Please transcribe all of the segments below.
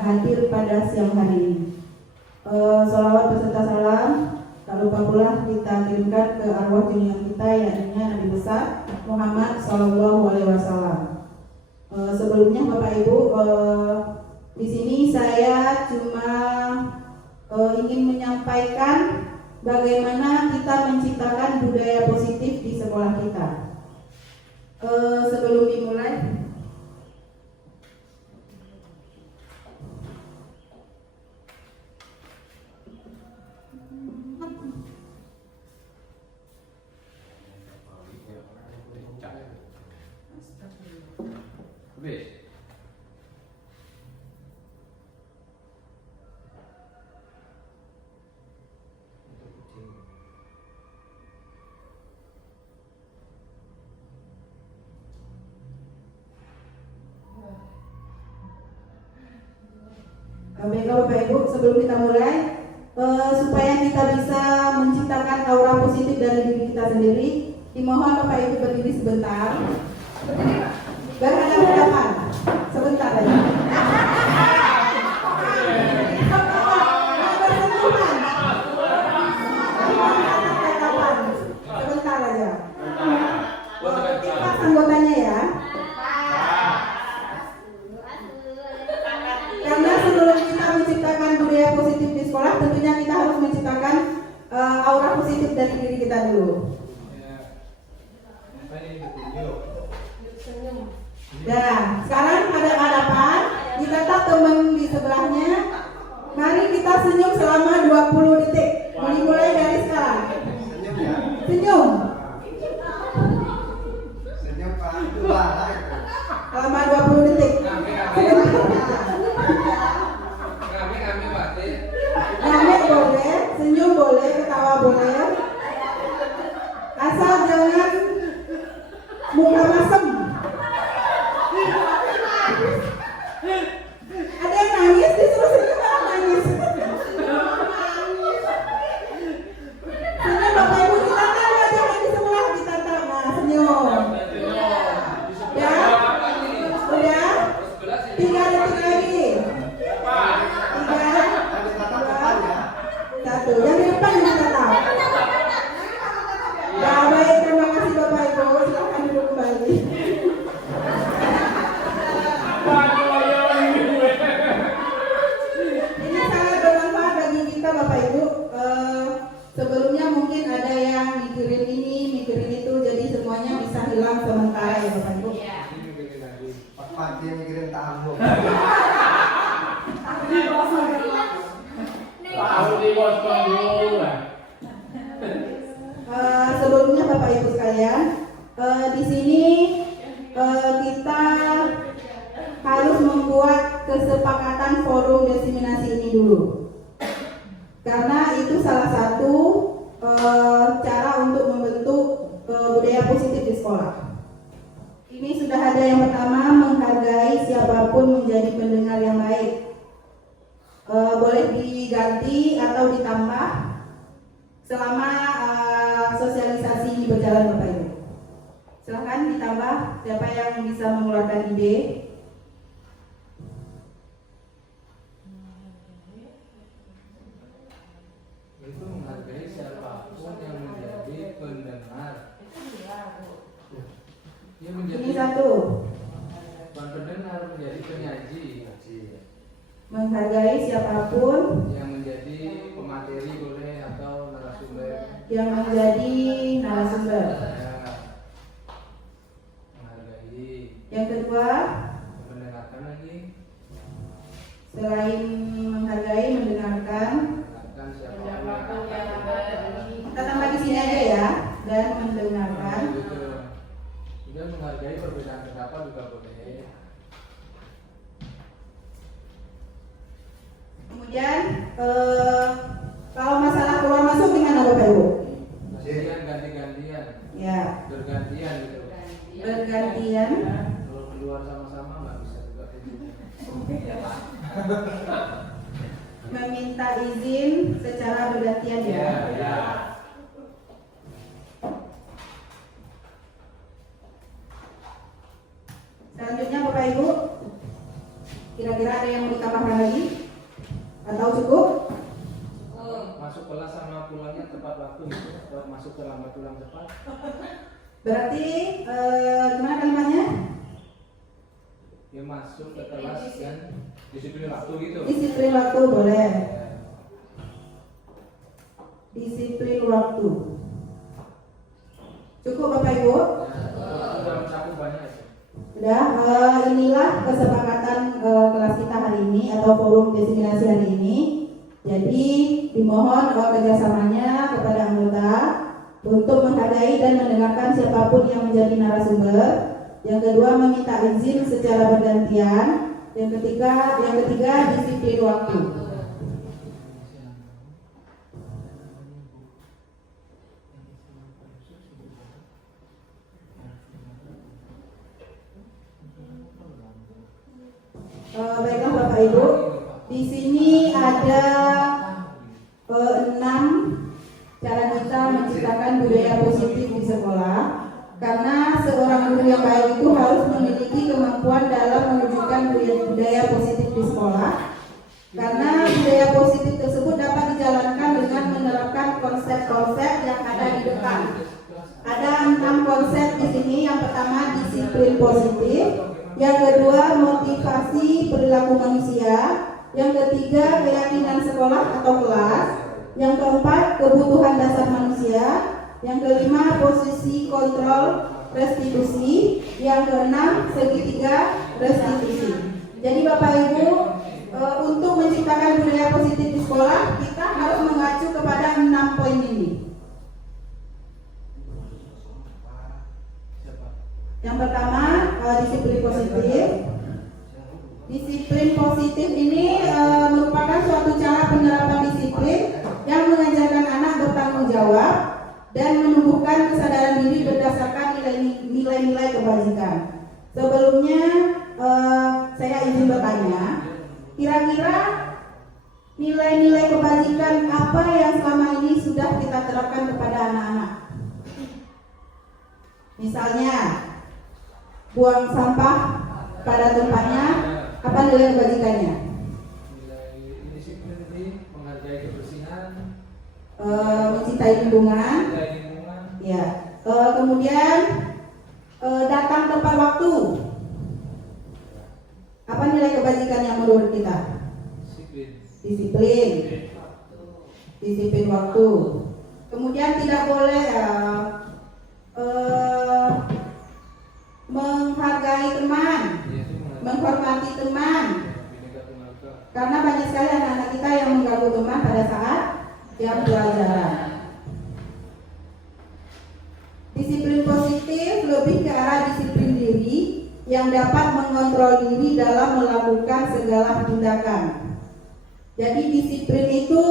hadir pada siang hari ini. Sholawat beserta salam tak lupa pula kita kirimkan ke arwah junjungan kita yakni Nabi besar Muhammad SAW. Sebelumnya Bapak Ibu, di sini saya cuma ingin menyampaikan bagaimana kita menciptakan budaya positif di sekolah kita. Sebelum dimulai, baiklah Bapak Ibu, sebelum kita mulai, supaya kita bisa menciptakan aura positif dari diri kita sendiri, dimohon Bapak Ibu berdiri sebentar, berhadapan-hadapan sebentar aja. Sebentar aja. Kita anggotanya ya. Karena sebelum kita menciptakan budaya positif di sekolah, tentunya kita harus menciptakan aura positif dari diri kita dulu. Nah, sekarang hadap-hadapan, ditatap teman di sebelahnya. Mari kita senyum selama 20 detik. Mulai dari sekarang. Senyum. Senyum Pak, itu lah. Selama 20 detik. Ngambil boleh, senyum boleh, ketawa boleh. Asal jangan muka masem. Ada yang nangis, disuruh senyum orang nangis. Senyum Bapak Ibu, ditatap aja yang di sebelah, ditatap. Nah, senyum. Ya, udah. 3 detik lagi. 3, 2, 1. Yang di depan yang ditatap. Ya, baik, terima kasih Bapak Ibu. Silakan duduk kembali. Ini sangat bermanfaat bagi kita Bapak Ibu. Sebelumnya mungkin ada yang mikirin ini, mikirin itu, jadi semuanya bisa hilang sementara ya Bapak Ibu. Pak dia mikirin tamu. Sebelumnya Bapak Ibu sekalian, di sini kita harus membuat kesepakatan forum diseminasi ini dulu, karena itu salah satu cara untuk membentuk budaya positif di sekolah. Ini sudah ada yang pertama, menghargai siapapun menjadi pendengar yang baik. Boleh diganti atau ditambah selama sosialisasi ini berjalan Bapak Ibu. Silahkan ditambah, siapa yang bisa mengeluarkan ide. Itu menghargai siapapun yang menjadi pendengar. Dia menjadi Ini satu, bukan pendengar, menjadi penyaji. menghargai siapapun Yang menjadi pemateri boleh atau narasumber. yang menjadi narasumber. Ya, menghargai. Yang kedua, Mendengarkan lagi. selain menghargai, mendengarkan. Mendengarkan siapapun yang Kita tambah di sini aja ya, dan mendengarkan. Kemudian menghargai perbedaan pendapat juga boleh. Kemudian kalau masalah keluar masuk gimana Bapak Ibu? Gantian, ganti-gantian. Ya, Bergantian gitu. bergantian. Kalau keluar sama-sama nggak bisa juga gitu. Meminta izin secara bergantian ya. Ya. Selanjutnya Bapak Ibu, kira-kira Kira-kira ada yang mau ditambahkan lagi? Atau cukup? Masuk kelas sama pulangnya tepat waktu gitu, atau masuk terlambat pulang cepat. Berarti gimana kalimatnya? Ya masuk ke kelas dan disiplin waktu gitu. Disiplin waktu boleh. Disiplin waktu. Cukup Bapak Ibu? Sudah mencakup banyak itu. Sudah, inilah kesepakatan kelas kita hari ini atau forum destinasi hari ini. Jadi dimohon kerjasamanya kepada anggota untuk menghargai dan mendengarkan siapapun yang menjadi narasumber. Yang kedua, meminta izin secara bergantian. Yang ketiga disiplin waktu. Baiklah Bapak Ibu, di sini ada 6 cara kita menciptakan budaya positif di sekolah. Karena seorang guru yang baik itu harus memiliki kemampuan dalam mewujudkan budaya positif di sekolah. Karena budaya positif tersebut dapat dijalankan dengan menerapkan konsep-konsep yang ada di depan. Ada 6 konsep di sini. Yang pertama, disiplin positif. Yang kedua, motivasi perilaku manusia. Yang ketiga, keyakinan sekolah atau kelas. Yang keempat, kebutuhan dasar manusia. Yang kelima, posisi kontrol restitusi. Yang keenam, segitiga restitusi. Jadi Bapak Ibu, untuk menciptakan budaya positif di sekolah, kita harus mengacu kepada 6 poin ini. Yang pertama, disiplin positif. Disiplin positif ini merupakan suatu cara penerapan disiplin yang mengajarkan anak bertanggung jawab dan menumbuhkan kesadaran diri berdasarkan nilai-nilai kebajikan. Sebelumnya saya izin bertanya, kira-kira nilai-nilai kebajikan apa yang selama ini sudah kita terapkan kepada anak-anak? Misalnya, buang sampah pada tempatnya, apa nilai kebajikannya? Nilai disiplin tadi, menghargai kebersihan, Mencintai lingkungan. Ya. Kemudian datang tepat waktu. Apa nilai kebajikannya menurut kita? Disiplin. Disiplin waktu. Kemudian tidak boleh menghargai teman, menghormati teman. Karena banyak sekali anak-anak kita yang mengganggu teman pada saat jam pelajaran. Disiplin positif lebih ke arah disiplin diri yang dapat mengontrol diri dalam melakukan segala tindakan. Jadi disiplin itu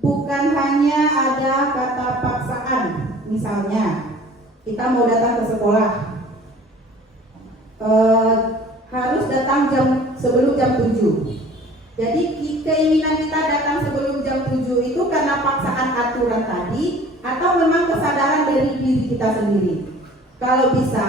bukan hanya ada kata paksaan. Misalnya kita mau datang ke sekolah, harus datang sebelum jam 7. Jadi keinginan kita datang sebelum jam 7 itu karena paksaan aturan tadi atau memang kesadaran dari diri kita sendiri. Kalau bisa,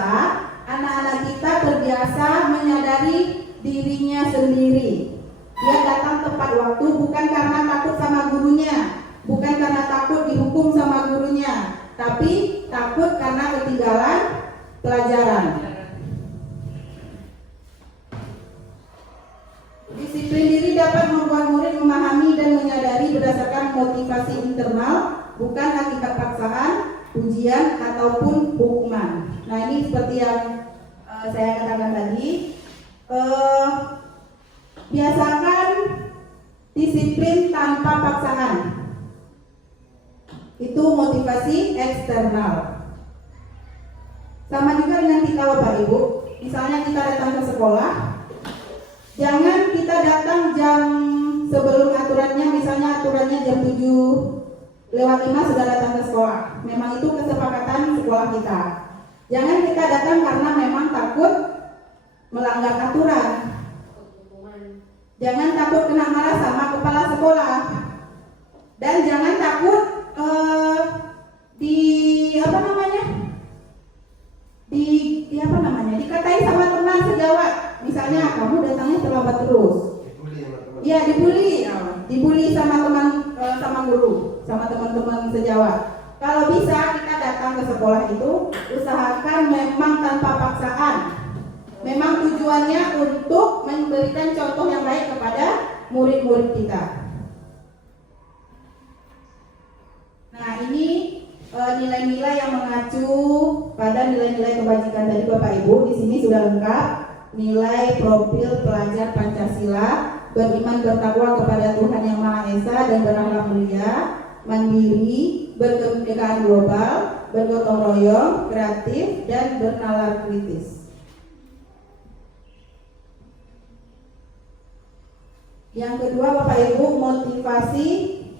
anak-anak kita terbiasa menyadari dirinya sendiri. Dia datang tepat waktu bukan karena takut sama gurunya, bukan karena takut dihukum sama gurunya, tapi takut karena ketinggalan pelajaran. Disiplin diri dapat membuat murid memahami dan menyadari berdasarkan motivasi internal, bukan akibat paksaan, ujian ataupun hukuman. Nah, ini seperti yang saya katakan tadi. Biasakan disiplin tanpa paksaan. Itu motivasi eksternal. Sama juga dengan kita Bapak Ibu. Misalnya kita datang ke sekolah, jangan kita datang jam sebelum aturannya, misalnya aturannya jam 7:05 sudah datang ke sekolah. Memang itu kesepakatan sekolah kita. Jangan kita datang karena memang takut melanggar aturan. Jangan takut kena marah sama kepala sekolah. Dan jangan takut dikatai sama teman sejawat. Misalnya kamu datangnya terlambat terus. Dibully sama teman. Iya, dibully sama teman sama guru, sama teman-teman sejawat. Kalau bisa kita datang ke sekolah itu usahakan memang tanpa paksaan. Memang tujuannya untuk memberikan contoh yang baik kepada murid-murid kita. Nah, ini nilai-nilai yang mengacu pada nilai-nilai kebajikan tadi Bapak Ibu. Di sini sudah lengkap nilai profil pelajar Pancasila: beriman bertakwa kepada Tuhan Yang Maha Esa dan berakhlak mulia, mandiri, berkebinekaan global, bergotong royong, kreatif, dan bernalar kritis. Yang kedua Bapak Ibu, motivasi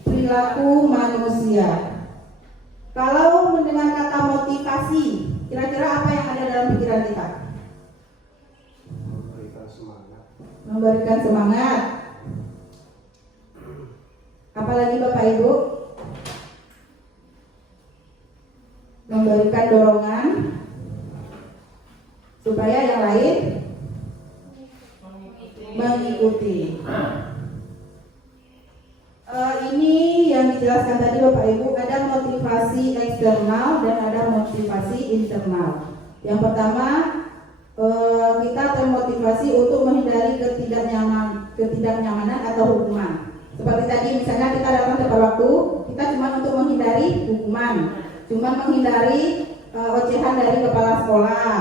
perilaku manusia. Kalau mendengar kata motivasi, kira-kira apa yang ada dalam pikiran kita? Memberikan semangat. Memberikan semangat. Apalagi Bapak Ibu? Memberikan dorongan supaya yang lain mengikuti. Ini yang dijelaskan tadi Bapak Ibu, ada motivasi eksternal dan ada motivasi internal. Yang pertama, kita termotivasi untuk menghindari ketidaknyamanan atau hukuman. Seperti tadi misalnya kita datang tepat waktu, kita cuma untuk menghindari hukuman, cuma menghindari ocehan dari kepala sekolah,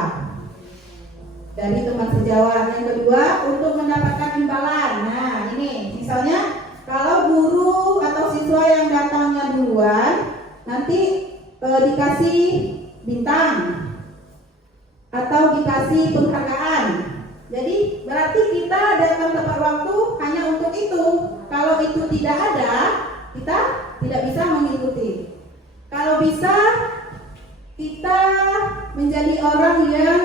dari teman sejawat. Yang kedua, untuk mendapatkan imbalan. Nah, ini misalnya kalau guru atau siswa yang datangnya duluan nanti dikasih bintang atau dikasih penghargaan. Jadi berarti kita datang tepat waktu hanya untuk itu. Kalau itu tidak ada, kita tidak bisa mengikuti. Kalau bisa, kita menjadi orang yang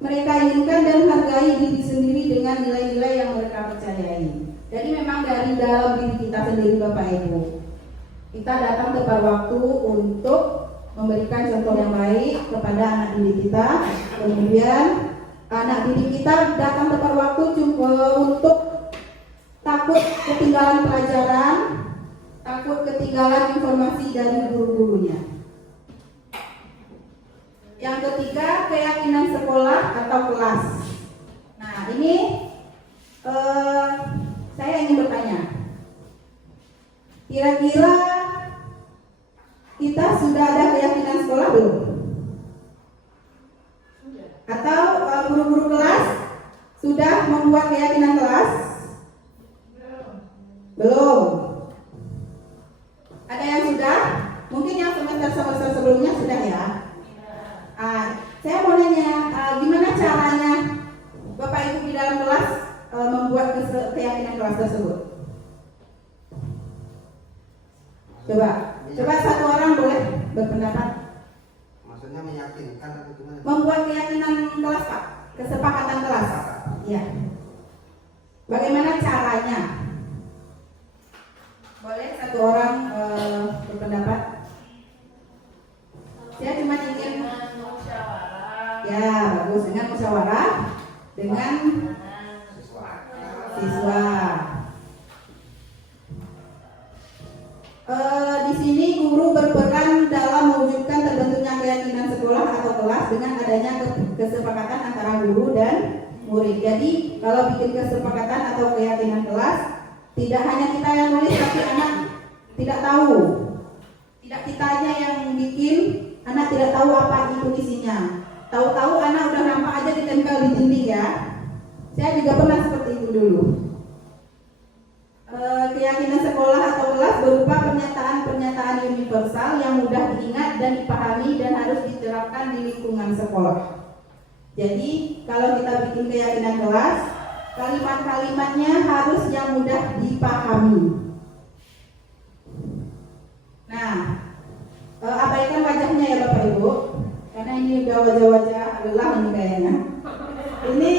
mereka inginkan dan hargai diri sendiri dengan nilai-nilai yang mereka percayai. Jadi memang dari dalam diri kita sendiri Bapak Ibu, kita datang tepat waktu untuk memberikan contoh yang baik kepada anak didik kita. Kemudian anak didik kita datang tepat waktu untuk takut ketinggalan pelajaran, takut ketinggalan informasi dari guru-gurunya. Yang ketiga, keyakinan sekolah atau kelas. Nah, ini saya ingin bertanya, kira-kira kita sudah ada keyakinan sekolah belum? Atau guru-guru kelas sudah membuat keyakinan kelas? Belum. Ada yang sudah? Mungkin yang semester sebelumnya sudah ya. Saya mau nanya, gimana caranya Bapak Ibu di dalam kelas membuat keyakinan kelas tersebut? Coba satu orang boleh berpendapat. Maksudnya meyakinkan atau gimana? Membuat keyakinan kelas Pak, kesepakatan kelas. Iya. Bagaimana caranya? Boleh satu orang berpendapat? Saya cuma ingin ya bagus, dengan musyawarah dengan siswa. Di sini guru berperan dalam mewujudkan terbentuknya keyakinan sekolah atau kelas dengan adanya kesepakatan antara guru dan murid. Jadi kalau bikin kesepakatan atau keyakinan kelas, tidak hanya kita yang nulis tapi anak tidak tahu. Tidak kitanya yang bikin, anak tidak tahu apa itu isinya. Tahu-tahu anak udah nampak aja ditempel di dinding ya. Saya juga pernah seperti itu dulu. Keyakinan sekolah atau kelas berupa pernyataan-pernyataan universal yang mudah diingat dan dipahami dan harus diterapkan di lingkungan sekolah. Jadi kalau kita bikin keyakinan kelas, kalimat-kalimatnya harus yang mudah dipahami. Nah, abaikan wajahnya ya Bapak Ibu, karena ini udah wajah-wajah lelah ini kayaknya. Ini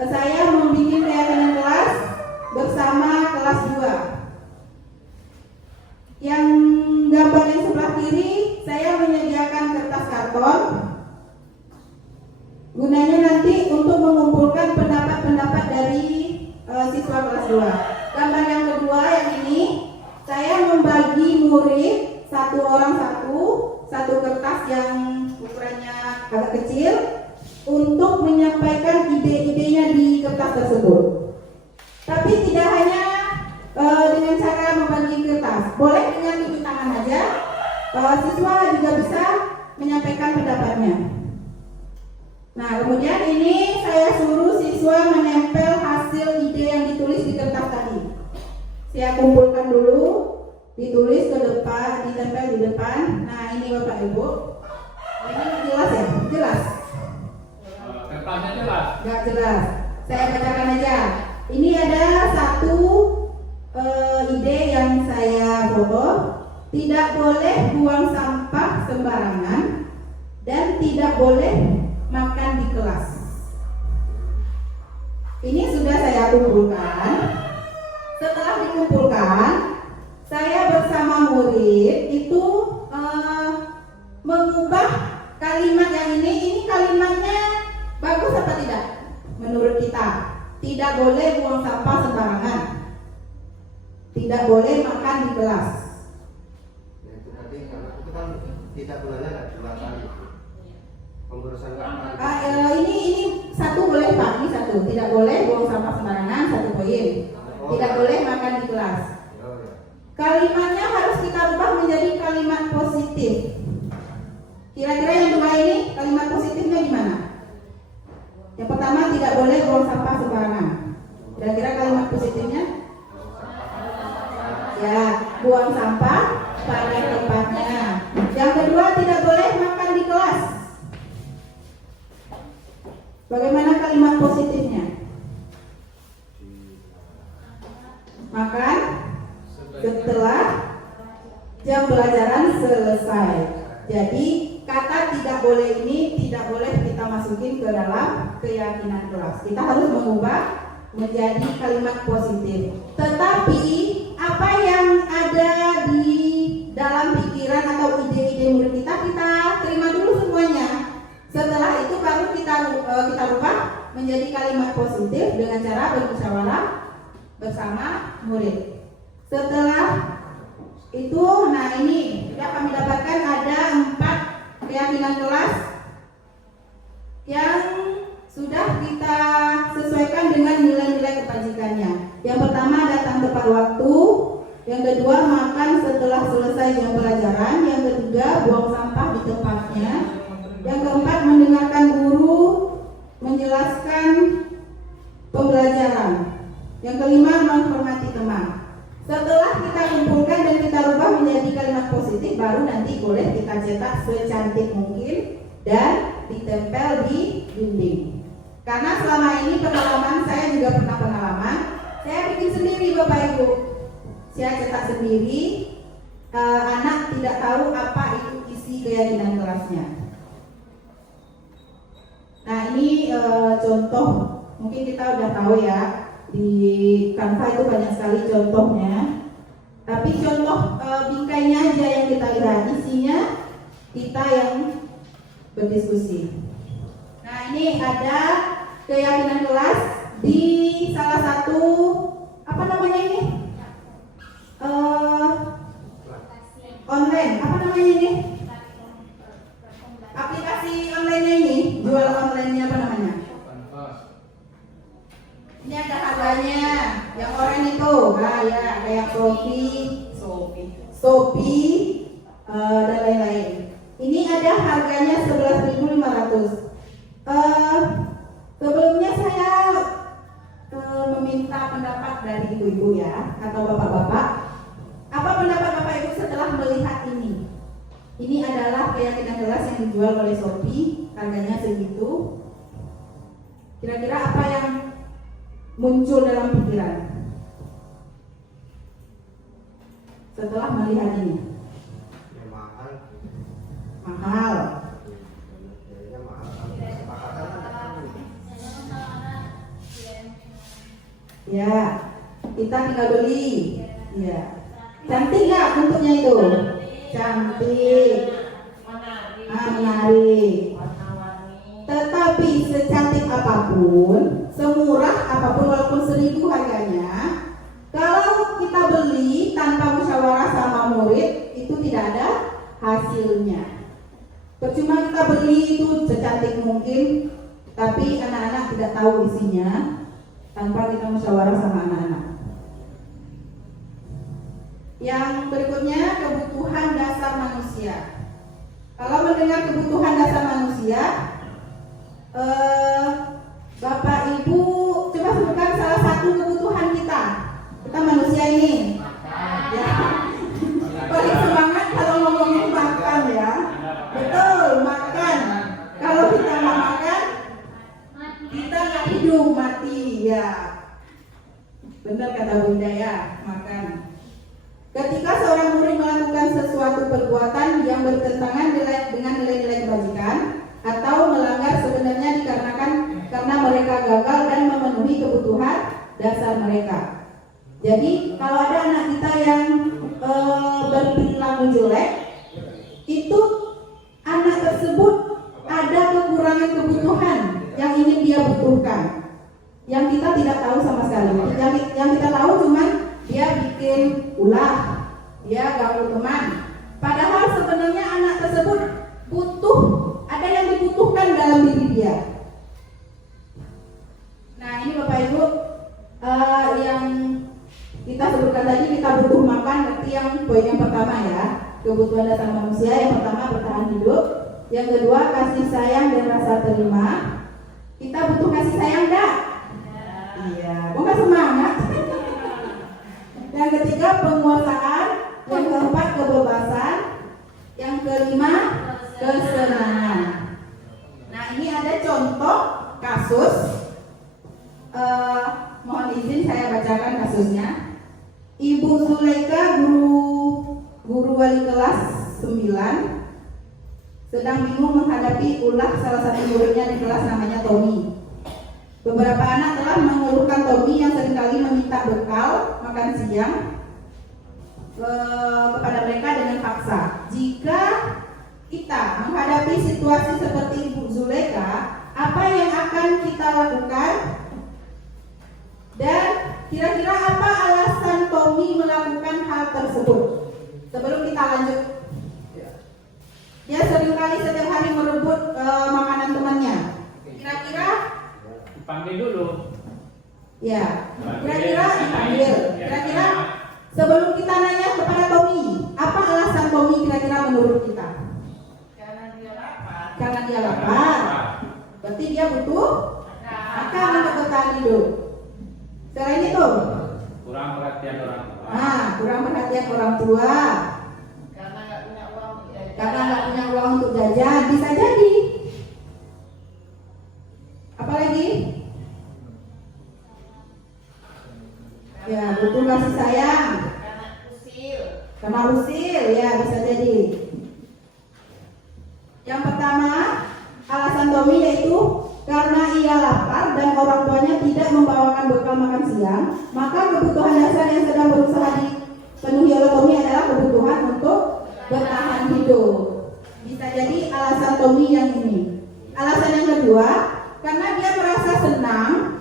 saya membikin keyakinan kelas bersama kelas 2. Yang gambar yang sebelah kiri saya menyediakan kertas karton. Gunanya nanti siswa kelas 2. Gambar yang kedua yang ini, saya membagi murid satu orang satu kertas yang ukurannya agak kecil untuk menyampaikan ide-idenya di kertas tersebut. Tapi tidak hanya dengan cara membagi kertas, boleh dengan tunjuk tangan aja. Siswa juga bisa menyampaikan pendapatnya. Nah, kemudian ini saya suruh siswa menempel hasil ide yang ditulis di kertas tadi. Saya kumpulkan dulu, ditulis ke depan, ditempel di depan. Nah, ini Bapak Ibu. Ini jelas ya? Jelas. Kertasnya jelas. Nggak jelas. Saya bacakan aja. Ini ada satu ide yang saya foto. Tidak boleh buang sampah sembarangan dan tidak boleh makan di kelas. Ini sudah saya kumpulkan. Setelah dikumpulkan, saya bersama murid itu mengubah kalimat yang ini kalimatnya bagus apa tidak? Menurut kita, tidak boleh buang sampah sembarangan, tidak boleh makan di kelas. Ya, itu tadi karena itu kan tidak bolehnya ada 2 kali. Pemberesan Ini satu boleh Pak, ini satu. Tidak boleh buang sampah sembarangan, 1 poin. Tidak boleh makan di kelas. Kalimatnya harus kita ubah menjadi kalimat positif. Kira-kira yang 2 ini kalimat positifnya gimana? Yang pertama, tidak boleh buang sampah sembarangan. Kira-kira kalimat positifnya? Ya, buang sampah pada tempatnya. Yang kedua, tidak boleh makan di kelas. Bagaimana kalimat positifnya? Makan setelah jam pelajaran selesai. Jadi kata tidak boleh ini tidak boleh kita masukin ke dalam keyakinan kelas. Kita harus mengubah menjadi kalimat positif. Tetapi apa yang ada di dalam pikiran atau ide-ide murid kita terima dulu semuanya. Setelah itu baru kita rubah menjadi kalimat positif dengan cara bermusyawarah bersama murid. Setelah itu, nah ini sudah kami dapatkan ada 4 keyakinan kelas yang sudah kita sesuaikan dengan nilai-nilai kebajikannya. Yang pertama, datang tepat waktu. Yang kedua, makan setelah selesai jam pelajaran. Yang ketiga, buang sampah di tempatnya. Yang keempat, mendengarkan guru menjelaskan pembelajaran. Yang kelima, menghormati teman. Setelah kita kumpulkan dan kita rubah menjadi kalimat positif, baru nanti boleh kita cetak secantik mungkin dan ditempel di dinding. Karena selama ini pengalaman saya juga pernah pengalaman, saya bikin sendiri Bapak Ibu. Saya cetak sendiri, anak tidak tahu apa itu isi keyakinan kelasnya. Nah ini contoh, mungkin kita udah tahu ya, di Canva itu banyak sekali contohnya. Tapi contoh bingkainya aja yang kita lihat, isinya kita yang berdiskusi. Nah ini ada keyakinan kelas di salah satu apa namanya ini online, apa namanya ini aplikasi online-nya ini, jual online-nya apa namanya? Ini ada harganya, yang oranye itu, nah ya kayak Shopee, dan lain-lain. Ini ada harganya 11.500. Sebelumnya saya meminta pendapat dari ibu-ibu ya, atau bapak-bapak. Apa pendapat bapak ibu setelah melihat ini? Ini adalah keyakinan kelas yang dijual oleh Shopee, harganya segitu. Kira-kira apa yang muncul dalam pikiran setelah melihat ini? Ya, mahal. Mahal. Ya, mahal. Kesepakatan kan. Ya, kita tinggal beli. Ya, cantik nggak bentuknya itu? Cantik. Menarik. Tetapi secantik apapun, semurah apapun, walaupun 1.000 harganya, beli tanpa musyawarah sama murid itu tidak ada hasilnya. Percuma kita beli itu secantik mungkin, tapi anak-anak tidak tahu isinya tanpa kita musyawarah sama anak-anak. Yang berikutnya, kebutuhan dasar manusia. Kalau mendengar kebutuhan dasar manusia, Bapak Ibu coba sebutkan salah satu kebutuhan kita. Kita manusia ini. Ya. Paling semangat kalau ngomongin makan ya. Betul, makan. Kalau kita nggak makan, kita nggak hidup, mati ya. Benar kata Bunda ya, makan. Ketika seorang murid melakukan sesuatu perbuatan yang bertentangan dengan nilai-nilai kebajikan atau melanggar, sebenarnya dikarenakan karena mereka gagal dan memenuhi kebutuhan dasar mereka. Jadi kalau ada anak kita yang berperilaku jelek, itu anak tersebut ada kekurangan kebutuhan yang ingin dia butuhkan, yang kita tidak tahu sama sekali. Yang kita tahu cuman dia bikin ulah, dia ganggu teman. Padahal sebenarnya anak tersebut butuh, ada yang dibutuhkan dalam diri dia. Nah ini Bapak Ibu, yang kita sebutkan tadi, kita butuh makan, berarti yang poin yang pertama ya, kebutuhan dasar manusia. Yang pertama bertahan hidup, yang kedua kasih sayang dan rasa terima. Kita butuh kasih sayang enggak? Iya, bukan semangat. Yang ketiga penguasaan, yang keempat kebebasan, yang kelima kesenangan. Nah ini ada contoh kasus. Mohon izin saya bacakan kasusnya. Ibu Zulaika, guru wali kelas 9, sedang bingung menghadapi ulah salah satu muridnya di kelas, namanya Tommy. Beberapa anak telah mengeluhkan Tommy yang seringkali meminta bekal makan siang kepada mereka dengan paksa. Jika kita menghadapi situasi seperti Ibu Zulaika, apa yang akan kita lakukan? Dan kira-kira apa alasan Tommy melakukan hal tersebut? Sebelum kita lanjut, dia seringkali setiap hari merebut makanan temannya. Kira-kira panggil dulu. Ya, kira-kira dipanggil. Kira-kira sebelum kita nanya kepada Tommy, apa alasan Tommy kira-kira menurut kita? Karena dia lapar. Karena dia lapar. Berarti dia butuh makan untuk bertahan hidup. Selain itu, Kurang perhatian orang tua. kurang perhatian orang tua. Karena nggak punya uang untuk jajan. Karena nggak punya uang untuk jajan, bisa jadi. Apalagi? Ya, butuh kasih sayang. Karena usil. Karena usil, ya bisa jadi. Yang pertama, alasan Tommy yaitu karena ia lapar dan orang tuanya tidak membawakan bekal makan siang, maka kebutuhan dasar yang sedang berusaha dipenuhi oleh Tommy adalah kebutuhan untuk bertahan hidup. Bisa jadi alasan Tommy yang ini. Alasan yang kedua, karena dia merasa senang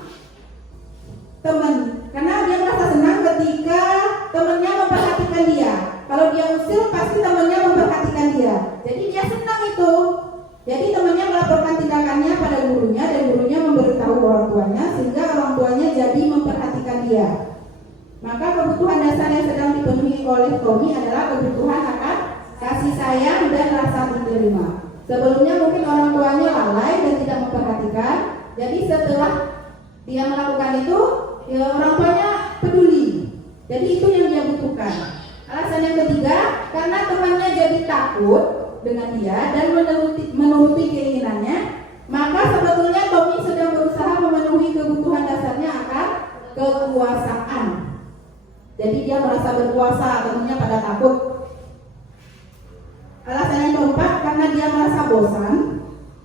ketika temannya memperhatikan dia. Kalau dia usil, pasti temannya memperhatikan dia. Jadi dia senang itu. Jadi temannya melaporkan tindakannya pada gurunya dan gurunya memberitahu orang tuanya, sehingga orang tuanya jadi memperhatikan dia. Maka kebutuhan dasar yang sedang dipenuhi oleh Tommy adalah kebutuhan akan kasih sayang dan rasa diterima. Sebelumnya mungkin orang tuanya lalai dan tidak memperhatikan. Jadi setelah dia melakukan itu, ya orang tuanya peduli. Jadi itu yang dia butuhkan. Alasan yang ketiga, karena temannya jadi takut dengan dia dan menuruti keinginannya, maka sebetulnya Tommy sedang berusaha memenuhi kebutuhan dasarnya akan kekuasaan. Jadi dia merasa berkuasa, temannya pada takut. Alasan yang keempat, karena dia merasa bosan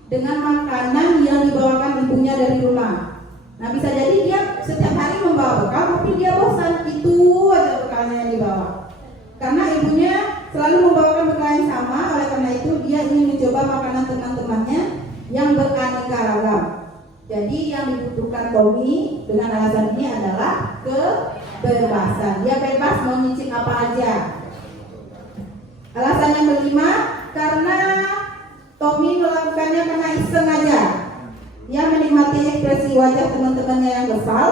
dengan makanan yang dibawakan ibunya dari rumah. Nah bisa jadi dia setiap hari membawa bekal, tapi dia bosan, itu aja bekalnya yang dibawa. Karena ibunya selalu membawakan bekal yang sama, oleh karena itu dia ingin mencoba makanan teman-temannya yang beraneka ragam. Jadi yang dibutuhkan Tommy dengan alasan ini adalah kebebasan. Dia bebas mau nyicip apa aja. Alasan yang kelima, karena Tommy melakukannya karena iseng aja. Dia menikmati ekspresi wajah teman-temannya yang kesal.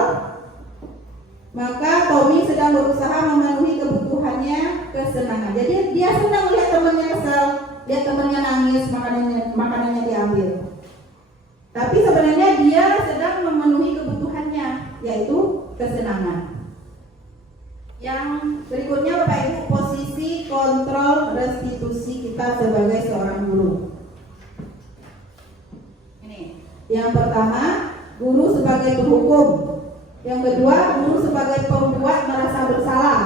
Maka Tommy sedang berusaha memenuhi kebutuhannya kesenangan. Jadi dia senang lihat temannya kesal, lihat temannya nangis, makanannya diambil. Tapi sebenarnya dia sedang memenuhi kebutuhannya, yaitu kesenangan. Yang berikutnya Bapak Ibu, posisi kontrol restitusi kita sebagai seorang guru. Ini. Yang pertama, guru sebagai penghukum. Yang kedua, guru sebagai pembuat merasa bersalah.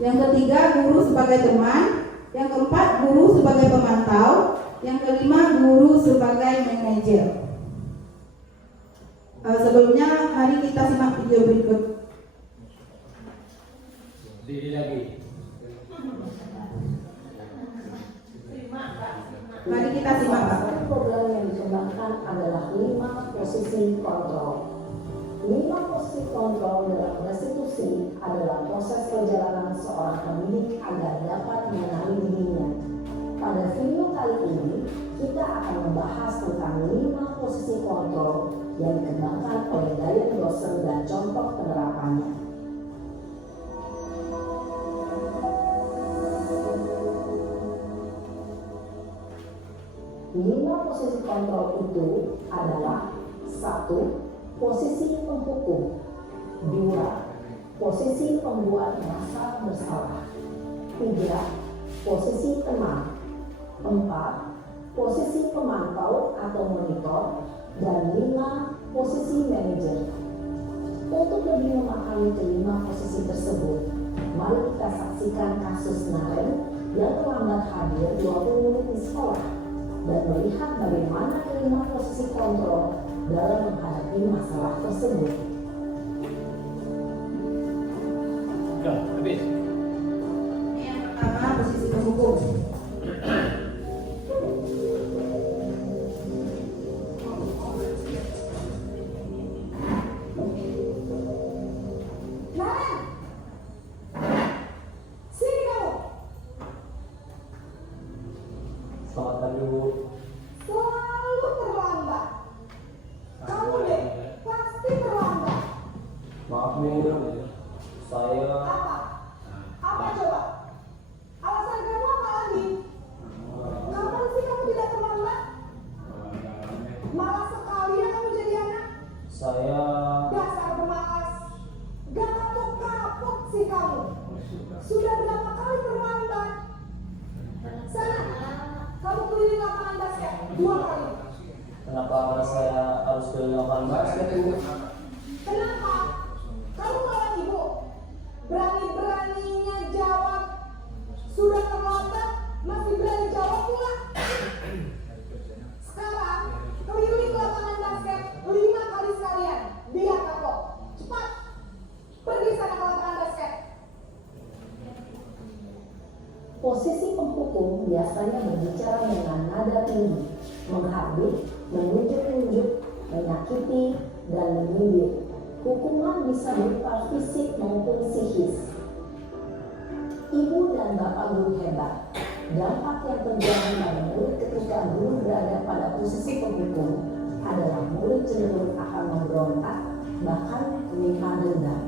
Yang ketiga, guru sebagai teman. Yang keempat, guru sebagai pemantau. Yang kelima, guru sebagai manajer. Sebelumnya, mari kita simak video berikut. Diri lagi. Mari kita simak, Pak. Program yang dikembangkan adalah 5 posisi kontrol. 5 posisi kontrol dalam restitusi adalah proses perjalanan seorang pendidik agar dapat mengenali dirinya. Pada video kali ini, kita akan membahas tentang 5 posisi kontrol yang dikembangkan oleh Diane Dawson dan contoh penerapannya. 5 posisi kontrol itu adalah 1. Posisi penghukum. 2. Posisi pembuat merasa bersalah. 3. Posisi teman. 4. Posisi pemantau atau monitor. Dan 5. Posisi manajer. Untuk lebih memahami kelima posisi tersebut, mari kita saksikan kasus Naren yang terlambat hadir 20 menit di sekolah dan melihat bagaimana kelima posisi kontrol dalam menghadapi masalah tersebut. Udah, habis. Yang pertama, posisi penghukum. Selamat pagi, Bu. Selalu terlambat. Kamu deh, pasti terlambat. Maaf, Bu. Saya Apa? Apa coba? Alasan kamu apa lagi? Kapan sih kamu tidak terlambat? Malas sekali ya kamu jadi anak. saya Dasar pemalas. Gak kapok-kapok sih kamu. Sudah berapa kali terlambat? Sana, kamu keliling lapangan basket 2 kali. kenapa saya harus keliling lapangan basket, Bu? Kenapa? Kamu lawan ibu. Berani-beraninya jawab. Sudah terlambat, masih berani jawab pula. Sekarang, keliling lapangan basket 5 kali sekalian. Biar kapok. Cepat. Pergi sana ke lapangan basket. Posisi penghukum biasanya berbicara dengan nada tinggi, menghardik, menunjuk-nunjuk, menyakiti, dan menyindir. Hukuman bisa berupa fisik maupun psikis. Ibu dan bapak guru hebat. Dampak yang terjadi pada murid ketika guru berada pada posisi penghukum adalah murid cenderung akan memberontak, bahkan meminta dendam.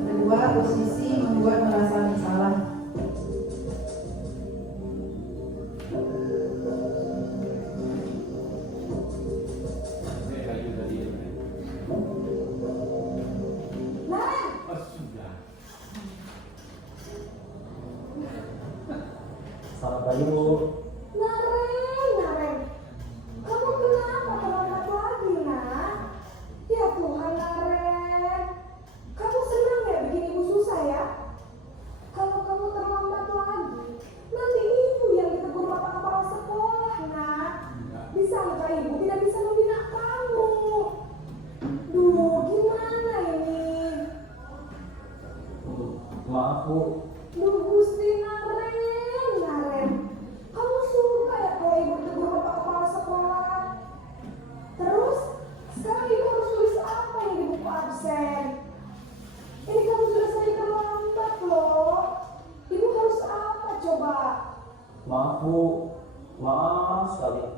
Yang kedua, posisi membuat merasa bersalah. Naren, Oh, sudah. Selamat pagi, Bu. Naren. Kamu kenapa terlambat Maaf Bu, maaf sekali.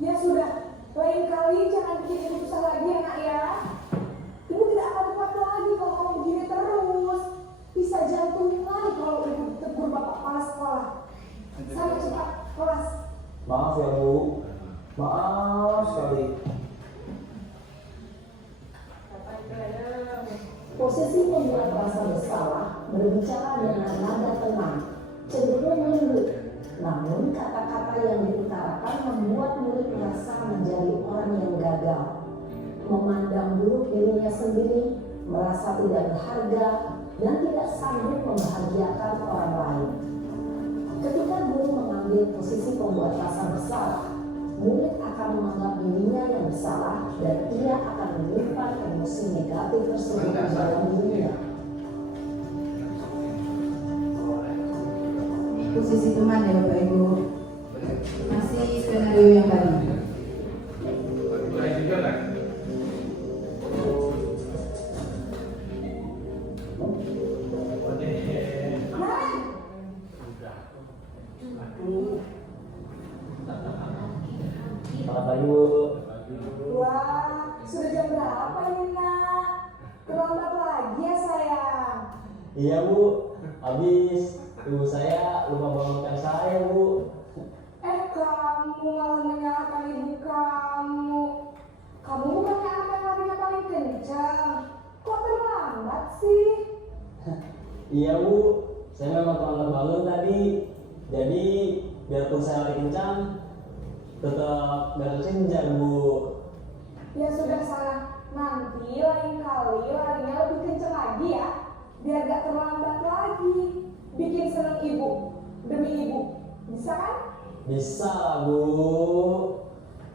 Ya sudah, lain kali jangan bikin ibu susah lagi ya nak ya. Ibu tidak akan kuat lagi kalau kamu begini terus. Bisa jantungan kalau ibu tegur bapak kepala sekolah. Sana cepat kelas. Maaf ya Bu, maaf sekali. Posisi pembuat rasa bersalah berbicara dengan nada tenang, cenderung lembut. Namun kata-kata yang diutarakan membuat murid merasa menjadi orang yang gagal, memandang buruk dirinya sendiri, merasa tidak berharga, dan tidak sanggup membahagiakan orang lain. Ketika guru mengambil posisi pembuat rasa bersalah, murid akan menganggap dirinya yang bersalah dan ia akan menyimpan emosi negatif tersebut di dalam dirinya. Posisi teman ya Bapak Ibu. Masih skenario yang tadi. Selamat pagi Bu. Wah, sudah jam berapa ini nak? Terlambat lagi ya sayang. Iya Bu, habis ibu saya lupa bangunkan saya Bu. Kamu malah menyalahkan ibu kamu. Kamu bukannya anak yang larinya paling kencang. Kok terlambat sih? Iya Bu, saya memang terlambat bangun tadi. Jadi biarpun saya lari kencang, tetap gak kesenjar Bu. Ya sudah sana. Nanti lain kali larinya lebih kencang lagi ya. Biar gak terlambat lagi. Bikin seneng ibu. Demi ibu. Bisa kan? Bisa lah Bu.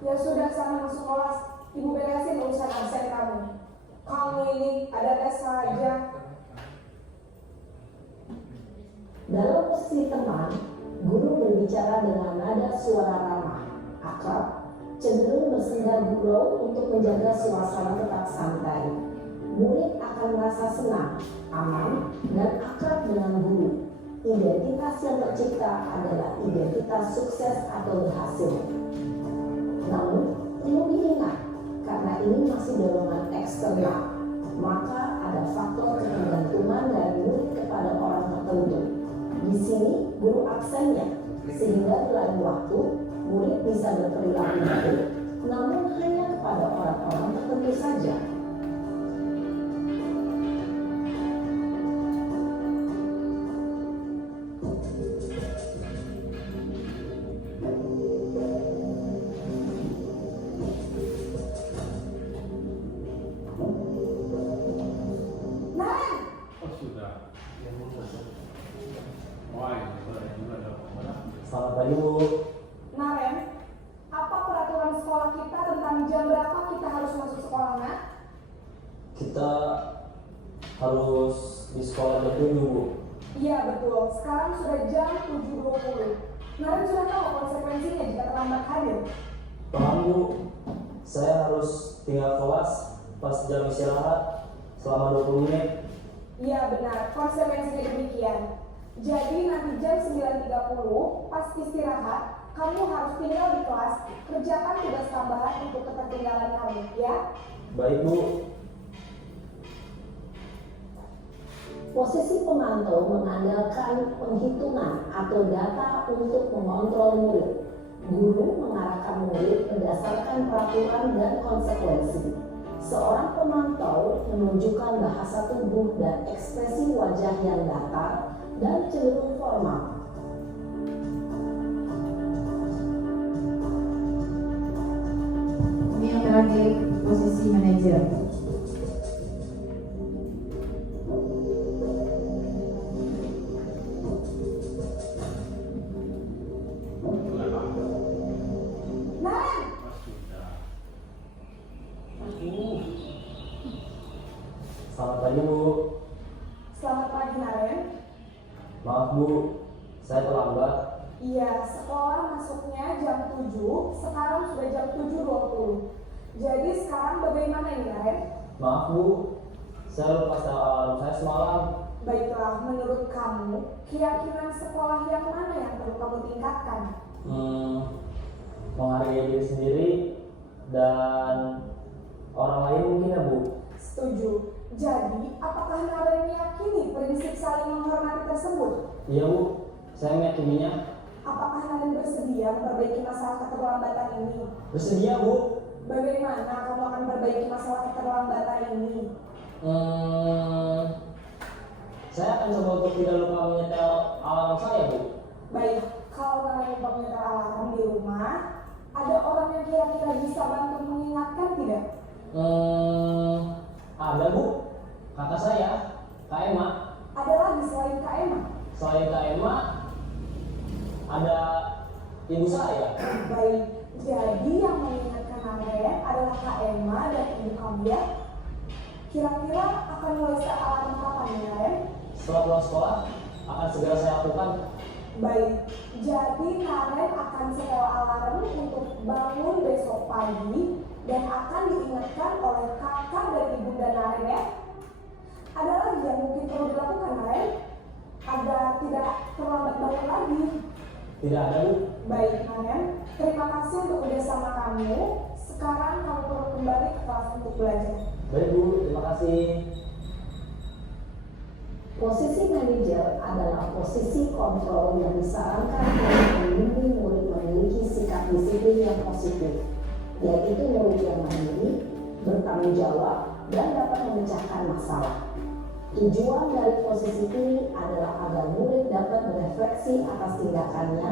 Ya sudah sana masuk kelas. Ibu beresin urusan absen kamu. Kamu ini ada tes saja. Dalam posisi teman, guru berbicara dengan nada suara ramah, akrab, cenderung bersenda gurau untuk menjaga suasana tetap santai. Murid akan merasa senang, aman, dan akrab dengan guru. Identitas yang tercipta adalah identitas sukses atau berhasil. Namun, perlu diingat, karena ini masih dorongan eksternal, maka ada faktor ketergantungan dari murid kepada orang tertentu. Di sini, guru absennya, sehingga di lain waktu, murid bisa berperilaku baik, namun hanya kepada orang-orang tertentu saja. Selamat pagi Bu. Naren, apa peraturan sekolah kita tentang jam berapa kita harus masuk sekolah, nak? Kita harus di sekolah jam 7 Bu. Iya betul, sekarang sudah jam 7.20. Naren sudah tahu konsekuensinya jika terlambat hadir. Paham Bu, saya harus tinggal kelas pas jam istirahat selama 20 menit. Iya benar, konsekuensinya demikian. Jadi nanti jam 9.30 pas istirahat, kamu harus tinggal di kelas, kerjakan tugas tambahan untuk ketertinggalan kamu, ya? Baik Bu. Posisi pemantau mengandalkan penghitungan atau data untuk mengontrol murid. Guru mengarahkan murid berdasarkan peraturan dan konsekuensi. Seorang pemantau menunjukkan bahasa tubuh dan ekspresi wajah yang datar dan cenderung formal. Ini yang terakhir, posisi manajer. Naren, Selamat pagi Bu. selamat pagi Naren. Maaf Bu, saya terlambat. Iya, sekolah masuknya jam 7, sekarang sudah jam 7.20. Jadi sekarang bagaimana ini Naren? Maaf Bu, saya lupa setel alarm saya semalam. Baiklah, menurut kamu, keyakinan sekolah yang mana yang perlu kamu tingkatkan? Menghargai diri sendiri dan orang lain mungkin ya Bu. Setuju. Jadi, apakah Naren meyakini prinsip saling menghormati tersebut? Iya Bu, saya meyakininya. Apakah Naren bersedia memperbaiki masalah keterlambatan ini? Bersedia Bu. Bagaimana kamu akan memperbaiki masalah keterlambatan ini? Saya akan coba untuk tidak lupa menyetel alarm saya Bu. Baik, kalau Naren lupa menyetel alarm di rumah, ada orang yang kira-kira bisa bantu mengingatkan tidak? Ada Bu, kakak saya, Kak Emma. Ada lagi selain Kak Emma? Selain Kak Emma, ada ibu saya. Baik, jadi yang mengingatkan Naren adalah Kak Emma dan ibu kamu ya? Kira-kira akan mulai set alarm kapan ya, Naren? Setelah pulang sekolah, akan segera saya lakukan. Baik, jadi Naren akan setel alarm untuk bangun besok pagi dan akan diingatkan oleh kakak dan ibunda Naren ya. Ada lagi yang mungkin perlu dilakukan Naren agar tidak terlambat bangun lagi. Tidak ada Bu. Baik Naren, terima kasih untuk kerjasama kamu. Sekarang kamu perlu kembali ke kelas untuk belajar. Baik Bu, terima kasih. Posisi manajer adalah posisi kontrol yang disarankan untuk membimbing murid memiliki sikap disiplin yang positif, yaitu murid yang mandiri, bertanggung jawab, dan dapat memecahkan masalah. Tujuan dari posisi ini adalah agar murid dapat merefleksi atas tindakannya.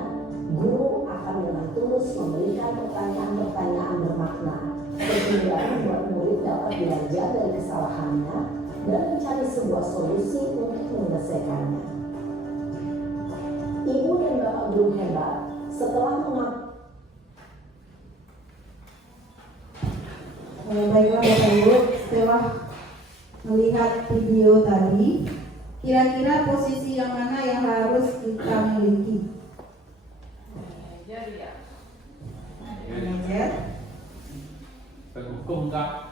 Guru akan dengan tulus memberikan pertanyaan-pertanyaan bermakna, sehingga membuat murid dapat belajar dari kesalahannya dan mencari sebuah solusi untuk menyelesaikannya. Ibu dan Bapak guru hebat, setelah Baiklah Bapak Ibu, setelah melihat video tadi, kira-kira posisi yang mana yang harus kita miliki? Jadi ya. Manajer, Penghukum Kak.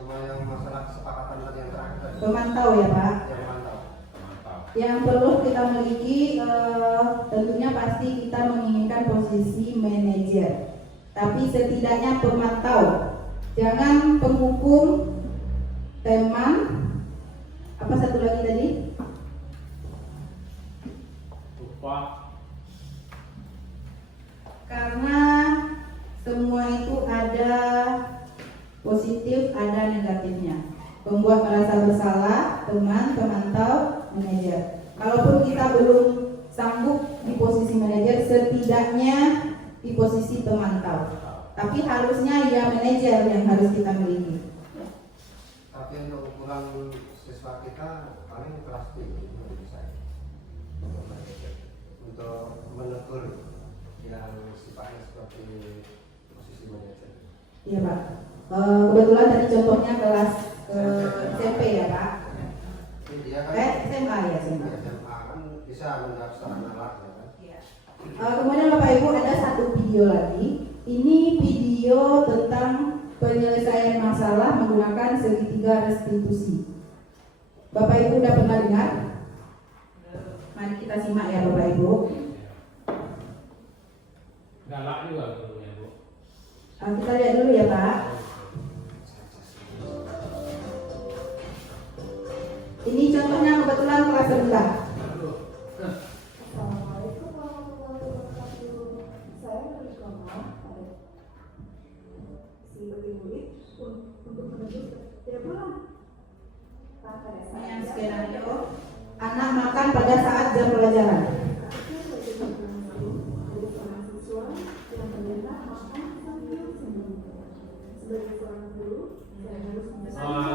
Sama yang masalah kesepakatan tadi yang terakhir tadi. pemantau ya Pak. Yang mantap. Mantap. Yang perlu kita miliki tentunya pasti kita menginginkan posisi manajer, tapi setidaknya pemantau. Jangan penghukum, teman, apa satu lagi tadi? Lupa. Karena semua itu ada positif, ada negatifnya. Pembuat merasa bersalah, teman, pemantau, manajer. Kalaupun kita belum sanggup di posisi manajer, setidaknya di posisi pemantau. Tapi harusnya ya manajer yang harus kita miliki. Tapi untuk ukuran siswa kita paling kelas 3 menurut saya. Untuk menegur yang sifatnya seperti posisi manajer. Iya Pak. Kebetulan tadi contohnya kelas SMP ya Pak. Dia kan SMA ya SMA. SMA kan bisa menjawab secara nalar ya kan. Kemudian Bapak Ibu ada satu video lagi. Ini video tentang penyelesaian masalah menggunakan segitiga restitusi. Bapak Ibu udah pernah dengar? Mari kita simak ya Bapak Ibu. Galak juga gurunya Bu. Kita lihat dulu ya Pak. Ini contohnya kebetulan kelas rendah. Assalamualaikum warahmatullahi wabarakatuh. Saya dari kelompok si murid untuk menuju dia pulang. Ini yang skenario anak makan pada saat jam pelajaran.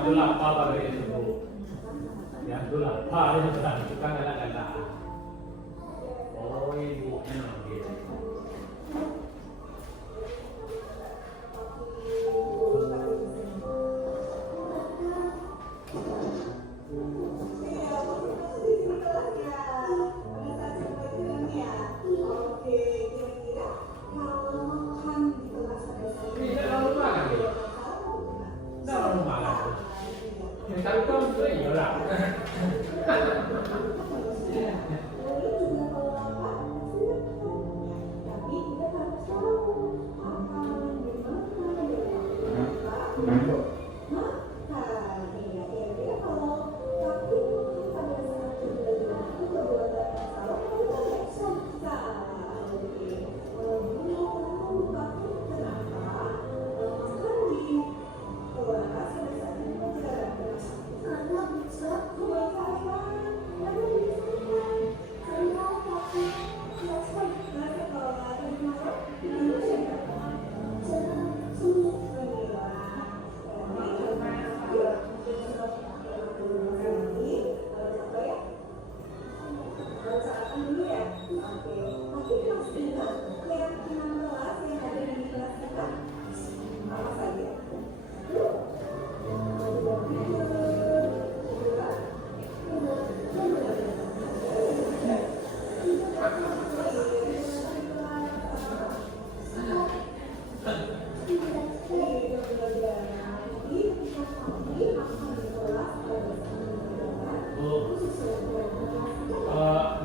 Itu lapar dari itu Bu. Ya itu lapar itu bukan galak-galak. Oh ibunya gitu. Tidak lalu makan gitu. Tidak lalu makan. Yang tahu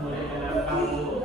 mulai ada kamu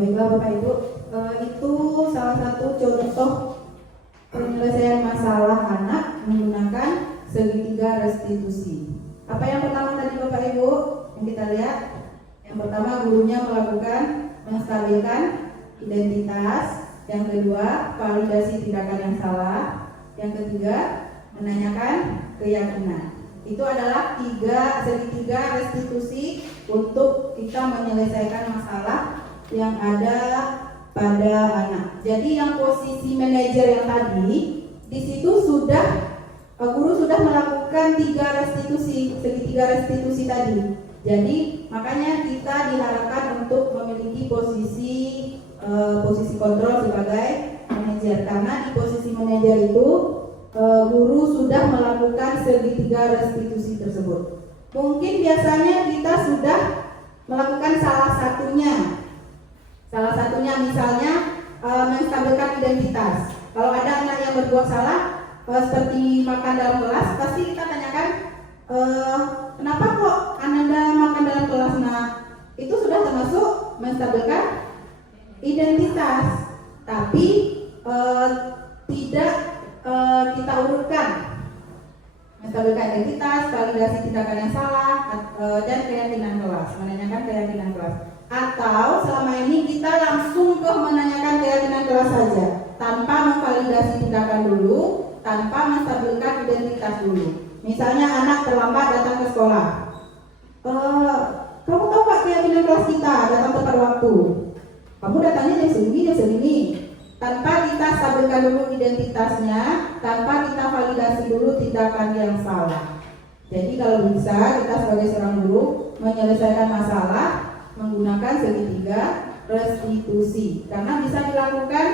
Baiklah Bapak Ibu, itu salah satu contoh penyelesaian masalah anak menggunakan segitiga restitusi. Apa yang pertama tadi Bapak Ibu yang kita lihat? Yang pertama gurunya melakukan menstabilkan identitas. Yang kedua validasi tindakan yang salah. Yang ketiga menanyakan keyakinan. Itu adalah segitiga restitusi untuk kita menyelesaikan masalah yang ada pada anak. Jadi yang posisi manajer yang tadi di situ guru sudah melakukan segitiga restitusi tadi. Jadi makanya kita diharapkan untuk memiliki posisi kontrol sebagai manajer, karena di posisi manajer itu guru sudah melakukan segitiga restitusi tersebut. Mungkin biasanya kita sudah melakukan salah satunya misalnya menstabilkan identitas. Kalau ada anak yang berbuat salah seperti makan dalam kelas, pasti kita tanyakan kenapa kok Anda makan dalam kelas? Nah, itu sudah termasuk menstabilkan identitas, tapi tidak kita urutkan menstabilkan identitas, validasi tindakan yang salah, dan keyakinan kelas, menanyakan keyakinan kelas. Atau selama ini kita langsung ke menanyakan keyakinan kelas saja, tanpa memvalidasi tindakan dulu, tanpa menstabilkan identitas dulu. Misalnya anak terlambat datang ke sekolah, kamu tahu Pak keyakinan kelas kita datang tepat waktu? Kamu datangnya jam segini, tanpa kita stabilkan dulu identitasnya, tanpa kita validasi dulu tindakan yang salah. Jadi kalau bisa kita sebagai seorang guru menyelesaikan masalah menggunakan segitiga restitusi, karena bisa dilakukan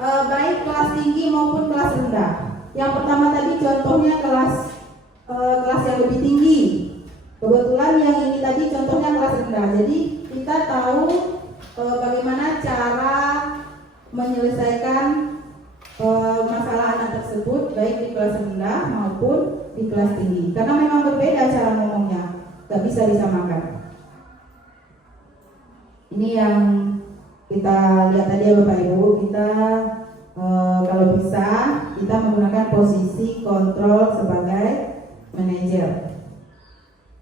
baik kelas tinggi maupun kelas rendah. Yang pertama tadi contohnya kelas yang lebih tinggi. Kebetulan yang ini tadi contohnya kelas rendah. Jadi kita tahu bagaimana cara menyelesaikan masalah anak tersebut baik di kelas rendah maupun di kelas tinggi. Karena memang berbeda cara ngomongnya, gak bisa disamakan. Ini yang kita lihat tadi ya Bapak Ibu, kita kalau bisa kita menggunakan posisi kontrol sebagai manajer.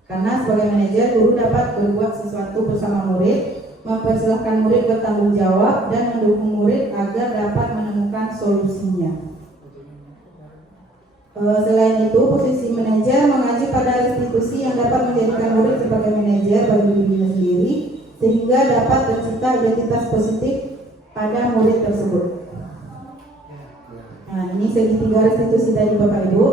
Karena sebagai manajer, guru dapat berbuat sesuatu bersama murid, mempersilahkan murid bertanggung jawab, dan mendukung murid agar dapat menemukan solusinya. Selain itu, posisi manajer mengaji pada institusi yang dapat menjadikan murid sebagai manajer bagi dirinya sendiri, sehingga dapat tercipta identitas positif pada murid tersebut. Nah, ini segitiga restitusi tadi Bapak Ibu.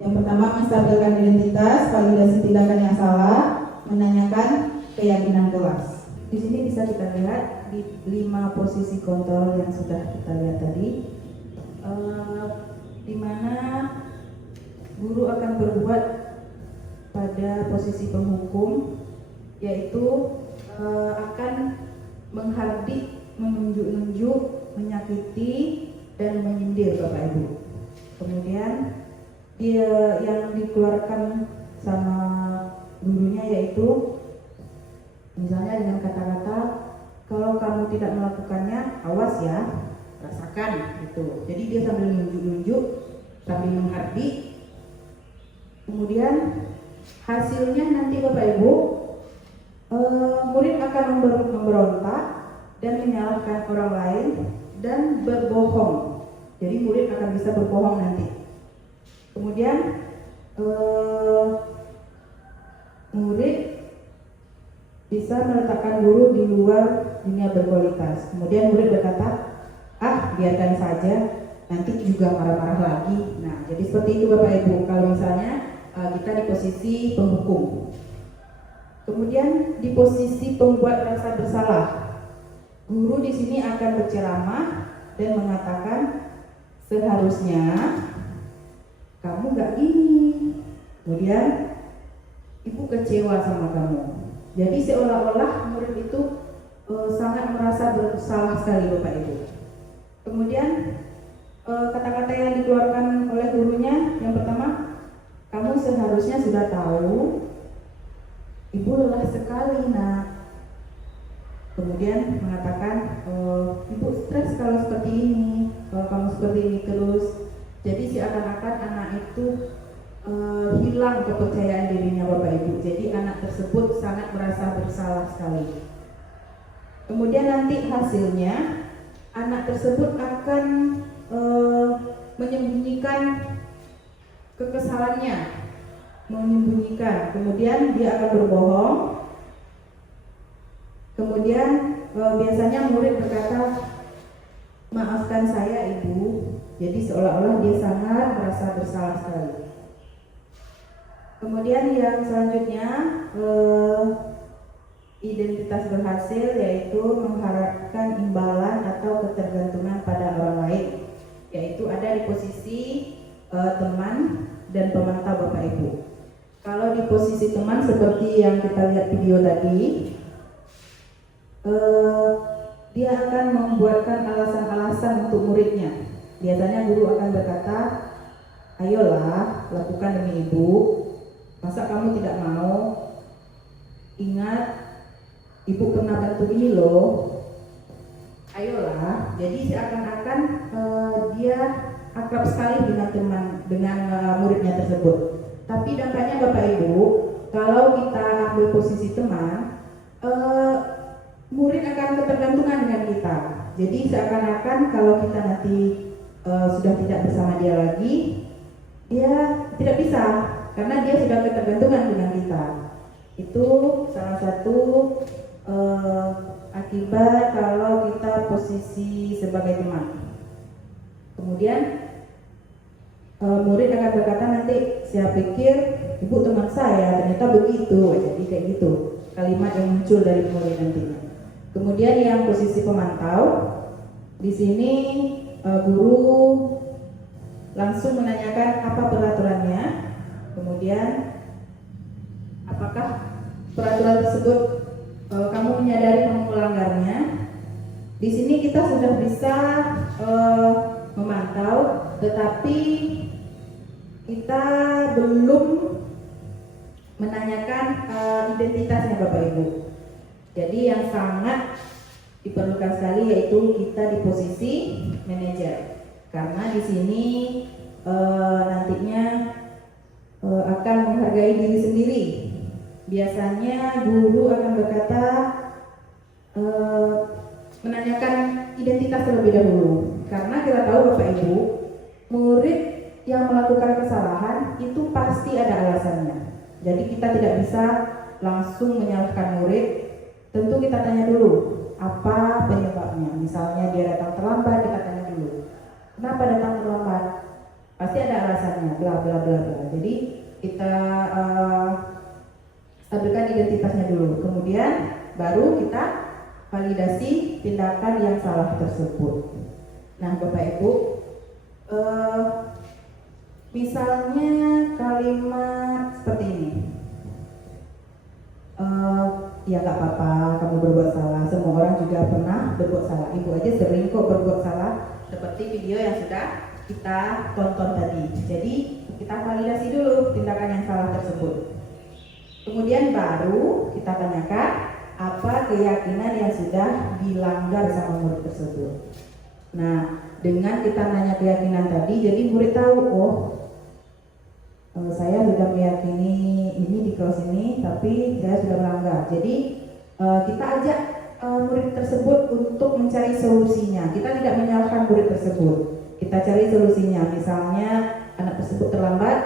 Yang pertama, menstabilkan identitas, validasi tindakan yang salah, menanyakan keyakinan kelas. Di sini bisa kita lihat di 5 posisi kontrol yang sudah kita lihat tadi, di mana guru akan berbuat pada posisi penghukum, yaitu akan menghardik, menunjuk-nunjuk, menyakiti, dan menyindir Bapak Ibu. Kemudian dia yang dikeluarkan sama gurunya yaitu misalnya dengan kata-kata, kalau kamu tidak melakukannya, awas ya, rasakan gitu. Jadi dia sambil nunjuk-nunjuk, sambil menghardik. Kemudian hasilnya nanti Bapak Ibu, murid akan memberontak dan menyalahkan orang lain dan berbohong. Jadi murid akan bisa berbohong nanti. Kemudian murid bisa meletakkan guru di luar dunia berkualitas. Kemudian murid berkata, biarkan saja, nanti juga marah-marah lagi. Nah, jadi seperti itu Bapak Ibu, kalau misalnya kita di posisi penghukum. Kemudian di posisi pembuat rasa bersalah, guru di sini akan berceramah dan mengatakan, seharusnya kamu gak gini. Kemudian ibu kecewa sama kamu. Jadi seolah-olah murid itu sangat merasa bersalah sekali Bapak Ibu. Kemudian kata-kata yang dikeluarkan oleh gurunya, yang pertama, kamu seharusnya sudah tahu ibu lelah sekali nak. Kemudian mengatakan, ibu stres kalau seperti ini, kalau kamu seperti ini terus. Jadi seakan-akan anak itu hilang kepercayaan dirinya Bapak Ibu. Jadi anak tersebut sangat merasa bersalah sekali. Kemudian nanti hasilnya anak tersebut akan menyembunyikan kekesalannya, menyembunyikan. Kemudian dia akan berbohong. Kemudian biasanya murid berkata, maafkan saya ibu. Jadi seolah-olah dia sangat merasa bersalah sekali. Kemudian yang selanjutnya, identitas berhasil, yaitu mengharapkan imbalan atau ketergantungan pada orang lain, yaitu ada di posisi teman dan pemantau Bapak Ibu. Kalau di posisi teman seperti yang kita lihat video tadi, dia akan membuatkan alasan-alasan untuk muridnya. Biasanya guru akan berkata, ayolah lakukan demi ibu, masa kamu tidak mau? Ingat, ibu pernah bantu ini loh, ayolah. Jadi seakan-akan dia akrab sekali dengan muridnya tersebut. Tapi dampaknya Bapak Ibu, kalau kita ambil posisi teman, murid akan ketergantungan dengan kita. Jadi seakan-akan kalau kita nanti sudah tidak bersama dia lagi, dia tidak bisa, karena dia sudah ketergantungan dengan kita. Itu salah satu akibat kalau kita posisi sebagai teman. Kemudian murid akan berkata nanti, saya pikir ibu teman saya, ternyata begitu. Jadi kayak gitu kalimat yang muncul dari murid nantinya. Kemudian yang posisi pemantau, di sini guru langsung menanyakan apa peraturannya, kemudian apakah peraturan tersebut kamu menyadari kamu melanggarnya. Di sini kita sudah bisa memantau, tetapi kita belum menanyakan identitasnya Bapak Ibu. Jadi yang sangat diperlukan sekali, yaitu kita di posisi manajer. Karena di sini nantinya akan menghargai diri sendiri. Biasanya guru akan berkata, menanyakan identitas terlebih dahulu. Karena kita tahu Bapak Ibu, murid yang melakukan kesalahan itu pasti ada alasannya. Jadi kita tidak bisa langsung menyalahkan murid. Tentu kita tanya dulu apa penyebabnya. Misalnya dia datang terlambat, kita tanya dulu, kenapa datang terlambat? Pasti ada alasannya, bla bla bla bla. Jadi kita stabilkan identitasnya dulu. Kemudian baru kita validasi tindakan yang salah tersebut. Nah, Bapak Ibu, misalnya kalimat seperti ini, ya gak apa-apa kamu berbuat salah, semua orang juga pernah berbuat salah, ibu aja sering kok berbuat salah, seperti video yang sudah kita tonton tadi. Jadi kita validasi dulu tindakan yang salah tersebut. Kemudian baru kita tanyakan apa keyakinan yang sudah dilanggar sama murid tersebut. Nah, dengan kita nanya keyakinan tadi, jadi murid tahu, oh saya sudah meyakini ini di kelas ini, tapi saya sudah melanggar. Jadi kita ajak murid tersebut untuk mencari solusinya. Kita tidak menyalahkan murid tersebut. Kita cari solusinya. Misalnya anak tersebut terlambat,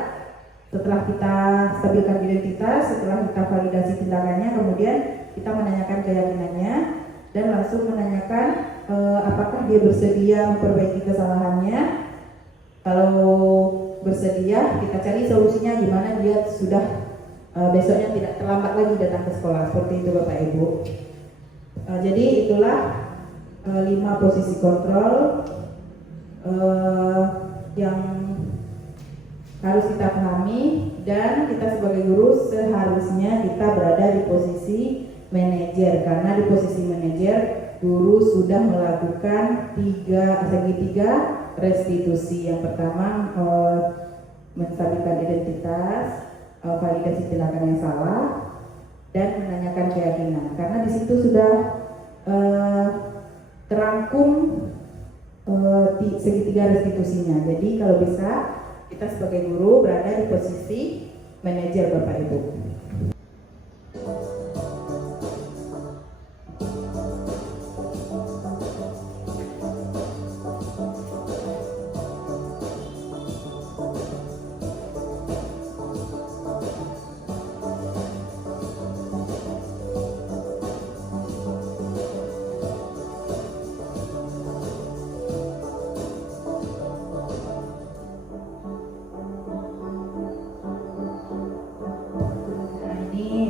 setelah kita stabilkan identitas, setelah kita validasi tindakannya, kemudian kita menanyakan keyakinannya dan langsung menanyakan apakah dia bersedia memperbaiki kesalahannya. Kalau bersedia, kita cari solusinya gimana dia sudah besoknya tidak terlambat lagi datang ke sekolah. Seperti itu Bapak Ibu. Jadi itulah 5 posisi kontrol yang harus kita pahami, dan kita sebagai guru seharusnya kita berada di posisi manajer, karena di posisi manajer guru sudah melakukan segitiga restitusi. Yang pertama menstabilkan identitas, validasi tindakan yang salah, dan menanyakan keyakinan. Karena di situ sudah terangkum segitiga restitusinya. Jadi kalau bisa kita sebagai guru berada di posisi manajer Bapak Ibu.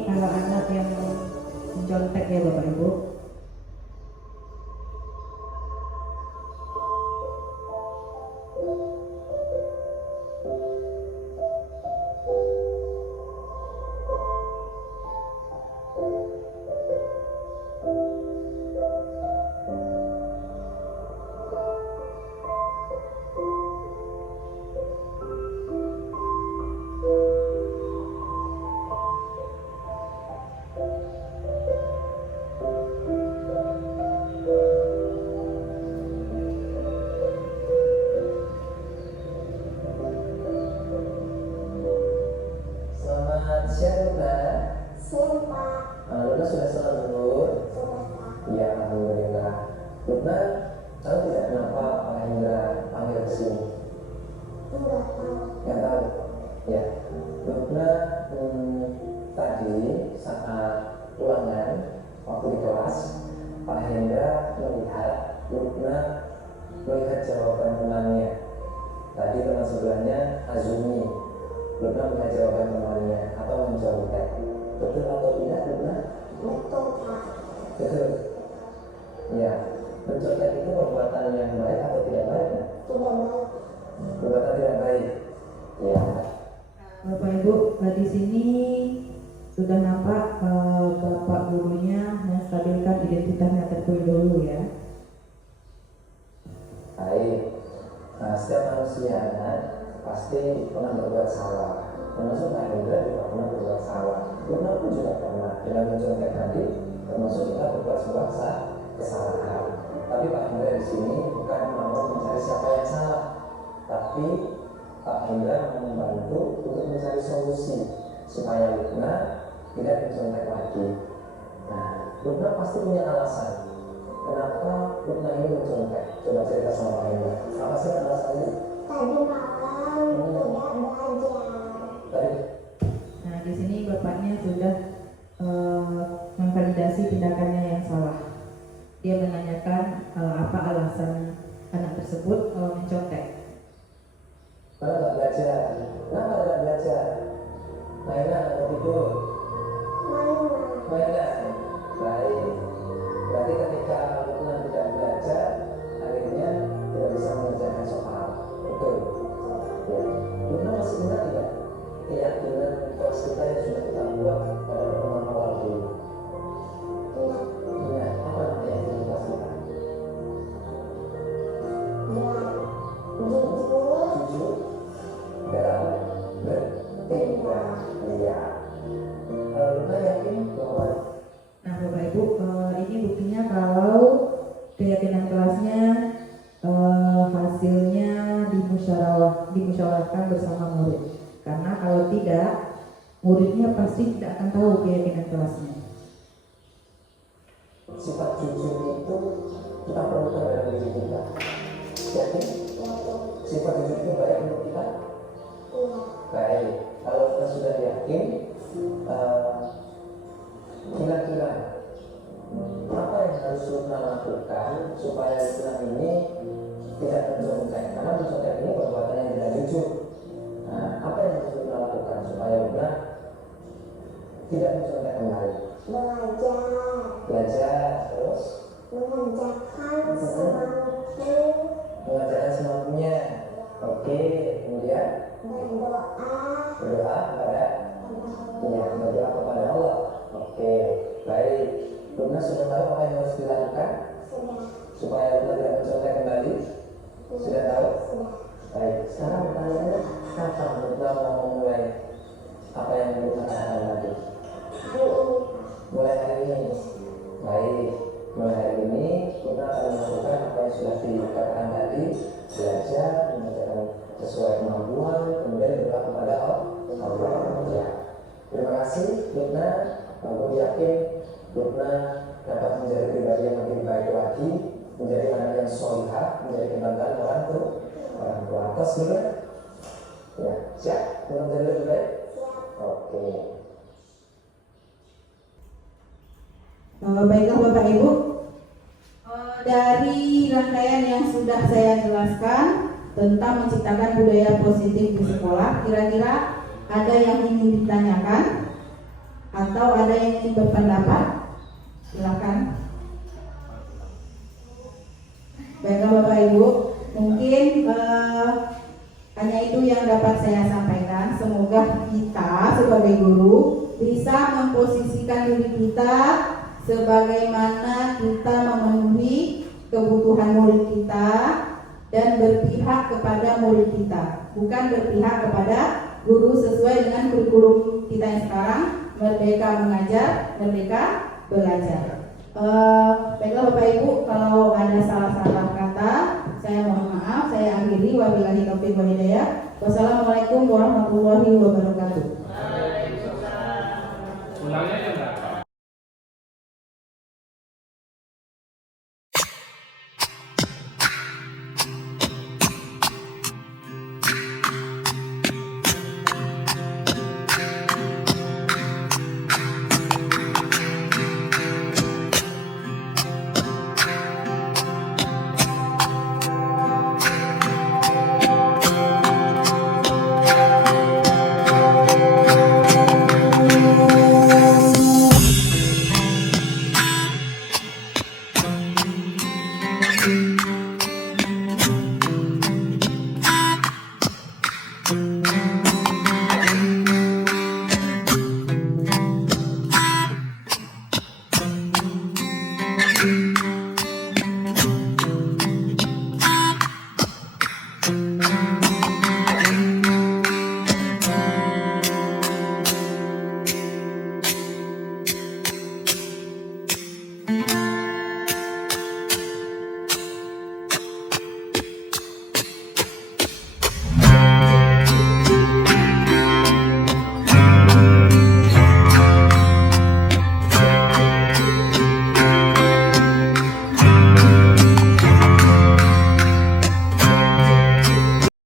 Anak-anak yang mencontek ya Bapak Ibu. Selamat siang, Luna. Siang Pak. Luna sudah sholat dulu? Sudah Pak. Iya, alhamdulillah. Luna, tahu tidak kenapa Pak Hendra panggil ke sini? Enggak tahu. Nggak tahu. Ya, Luna tadi saat ulangan waktu di kelas, Pak Hendra melihat jawaban temannya. Tadi teman sebelahnya Azumi. Luna melihat jawaban temannya atau mencontek. Betul atau tidak, Luna? Betul Pak. Betul. Ya, mencontek itu perbuatan yang baik atau tidak baik? Tidak baik. Perbuatan tidak baik. Ya. Bapak Ibu, di sini sudah nampak Bapak gurunya menstabilkan identitasnya terlebih dahulu ya. Baik. Nah, setiap manusia pasti pernah berbuat salah. Termasuk Pak Hendra juga pernah berbuat salah. Luna pun juga pernah dengan mencontek tadi, termasuk kita berbuat sebuah kesalahan. Tapi Pak Hendra di sini bukan mau mencari siapa yang salah, tapi Pak Hendra mau membantu untuk mencari solusi supaya Lukna tidak mencontek lagi. Nah, Lukna pasti punya alasan kenapa Lukna ini mencontek. Coba cerita sama Pak Hendra. Apa sih alasannya? Tadi malam tidak belajar. Tadi Nah, di sini bapaknya sudah memvalidasi tindakannya yang salah. Dia menanyakan apa alasan anak tersebut mencontek. Kenapa nggak belajar? Kenapa tidak belajar? Mainan atau tidur? Mainan. Baik. Berarti ketika Lukna tidak belajar, akhirnya tidak bisa mengerjakan soal. Betul. Ya. Lukna masih ingat tidak keyakinan kelas kita yang sudah kita buat pada pertemuan awal dulu? Ingat. Apa nama keyakinan kelas kita? Jujur dan bertindak. Iya. Lukna yakin bahwa Nah, Bapak Ibu, ini buktinya kalau keyakinan kelasnya hasilnya dimusyawarahkan bersama murid. Karena kalau tidak, muridnya pasti tidak akan tahu keyakinan kelasnya. sifat jujur itu kita perlukan dalam diri kita. Jadi sifat jujur itu baik untuk kita. Baik. Kalau kita sudah yakin, kira-kira apa yang harus Lukna lakukan supaya Lukna ini tidak mencontek? Karena mencontek ini perbuatan yang tidak jujur. Nah, apa yang harus Lukna lakukan supaya Lukna tidak mencontek kembali? Belajar terus Mengerjakan semampu, mengerjakan semampunya. Oke, kemudian berdoa kepada berdoa kepada Allah. Oke, baik. Lukna sudah tahu apa yang harus dilakukan supaya Lukna tidak mencontek kembali? Sudah tahu? Baik. Sekarang pertanyaannya, kapan Lukna mau memulai apa yang Lukna katakan tadi? Mulai hari ini. Baik. Mulai hari ini Lukna akan melakukan apa yang sudah dikatakan tadi, belajar, mengerjakan sesuai kemampuan, kemudian berdoa kepada Allah. Ya. Terima kasih Lukna. Aku yakin Lukna dapat menjadi pribadi yang lebih baik lagi, menjadi anak yang solihah, menjadi kebanggaan orang tua. Atas dulu ya. Siap? Mau menjadi lebih baik? Oke. Baiklah Bapak Ibu, dari rangkaian yang sudah saya jelaskan tentang menciptakan budaya positif di sekolah, kira-kira ada yang ingin ditanyakan atau ada yang ingin berpendapat? Silakan. Baiklah Bapak Ibu, mungkin hanya itu yang dapat saya sampaikan. Semoga kita sebagai guru bisa memposisikan diri kita sebagaimana kita memenuhi kebutuhan murid kita dan berpihak kepada murid kita, bukan berpihak kepada guru sesuai dengan kurikulum kita yang sekarang, merdeka mengajar, merdeka belajar. Baiklah Bapak Ibu, kalau ada salah-salah kata, saya mohon maaf. Saya akhiri. Wabillahi taufiq wal hidayah. Wassalamualaikum warahmatullahi wabarakatuh. Ulangnya ya enggak? Thank you.